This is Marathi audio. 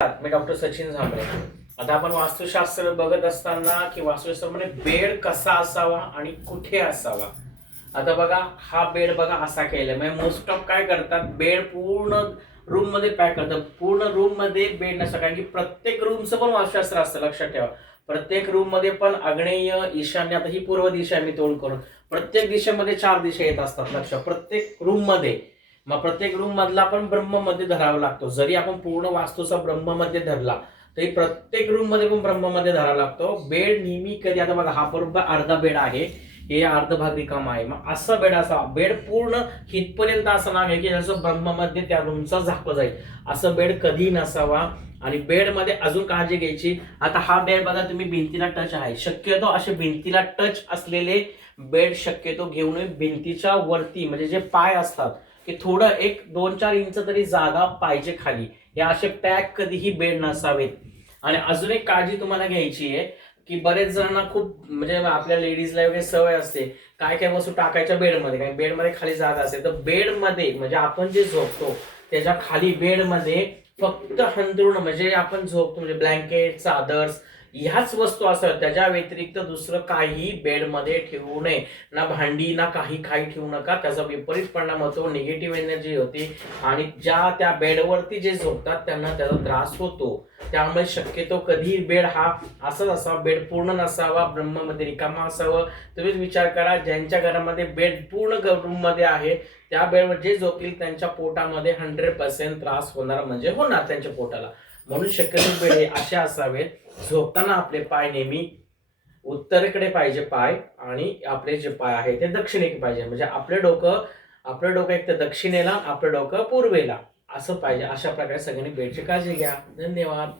मी डॉक्टर सचिन झांबरे. आता आपण वास्तुशास्त्र बघत असताना की वास्तुशास्त्रामध्ये बेड कसा असावा आणि कुठे असावा. आता बघा हा बेड बघा असा केलाय, म्हणजे मोस्ट ऑफ काय करतात बेड पूर्ण रूम मध्ये पॅक करतात. पूर्ण रूम मध्ये बेड नसतं, कारण की प्रत्येक रूमचं पण वास्तुशास्त्र असतं. लक्षात ठेवा, प्रत्येक रूम मध्ये पण आग्नेय, ईशान्य, आता ही पूर्व दिशा आहे, मी तोंड करून प्रत्येक दिशेमध्ये 4 दिशा येत असतात. लक्ष, प्रत्येक रूम मध्ये. मग प्रत्येक रूम मधला आपण ब्रह्म मध्ये धरावा लागतो. जरी आपण पूर्ण वास्तूचा ब्रह्म मध्ये धरला तरी प्रत्येक रूम मध्ये पण ब्रह्म मध्ये धरावा लागतो. बेड नेहमी कधी, आता बघा हा बरोबर अर्धा बेड आहे, हे अर्ध भाग रिकामा आहे, मग असं बेड असावा. बेड पूर्ण हितपर्यंत असं नाही की जसं ब्रह्म मध्ये त्या रूमचा झाकलं जाईल, असं बेड कधी नसावा. आणि बेड मध्ये अजून काळजी घ्यायची. आता हा बेड बघा तुम्ही भिंतीला टच आहे, शक्यतो असे भिंतीला टच असलेले बेड शक्यतो घेऊ नये. भिंतीच्या वरती म्हणजे जे पाय असतात की थोडं एक 2-4 इंच तरी जागा पाहिजे खाली. हे असे पॅक कधीही बेड नसावेत. आणि अजून एक काळजी तुम्हाला घ्यायची आहे की बरेच जणांना खूप म्हणजे आपल्या लेडीजला वगैरे सवय असते काय काय वस्तू टाकायच्या बेडमध्ये, काय बेडमध्ये खाली जागा असते, तर बेडमध्ये म्हणजे आपण जे झोपतो त्याच्या खाली बेडमध्ये फक्त हंतरुण म्हणजे आपण झोपतो म्हणजे ब्लँकेट, चादर्स ह्याच वस्तू असतात. त्याच्या व्यतिरिक्त दुसरं काही बेडमध्ये ठेवू नये. ना भांडी ना काही ठेवू नका. त्याचा विपरीत परिणाम होतो, निगेटिव्ह एनर्जी होते आणि ज्या त्या बेडवरती जे झोपतात त्यांना त्याचा त्रास होतो. त्यामुळे शक्यतो कधी बेड हा असाच असावा, बेड पूर्ण नसावा, ब्रह्ममध्ये रिकामा असावं. तुम्हीच विचार करा, ज्यांच्या घरामध्ये बेड पूर्ण रूम मध्ये आहे त्या बेडवर जे झोपतील त्यांच्या पोटामध्ये 100% त्रास होणार, म्हणजे होणार त्यांच्या पोटाला. म्हणून शक्यतो बेड हे असे असावेत. झोपताना आपले पाय नेहमी उत्तरेकडे पाहिजे पाय, आणि आपले जे पाय आहे ते दक्षिणेकडे पाहिजे. म्हणजे आपलं डोकं एक तर दक्षिणेला, आपलं डोकं पूर्वेला असं पाहिजे. अशा प्रकारे सगळ्यांनी बेडची काळजी घ्या. धन्यवाद.